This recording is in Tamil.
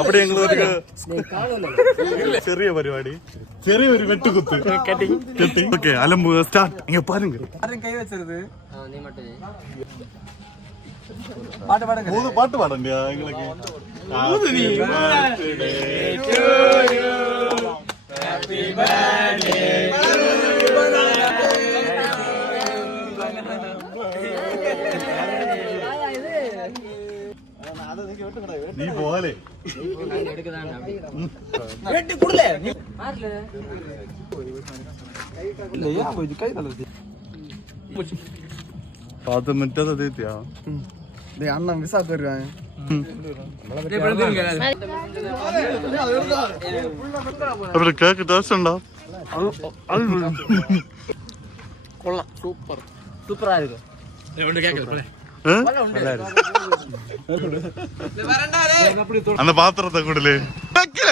അവിടെ ഞങ്ങളൊരു ചെറിയ പരിപാടി, ചെറിയൊരു വെട്ടുകുത്ത്. Okay, അലമ്പ് start. ഇങ്ങ പാരുங்க. കൈ വെച്ചത് പാട്ട് പാടണ്ട എங்களுக்கு. നീ പോലെ பார்த்து மிட்டதை தேத்தியா அண்ணன் விசா போயிருக்காங்க. அப்படி கேக்கு டேஸ்ட் உண்டா? கொள்ளலாம், சூப்பர் சூப்பரா இருக்கு. அந்த பாத்திரத்தை கூடலே வைக்கல.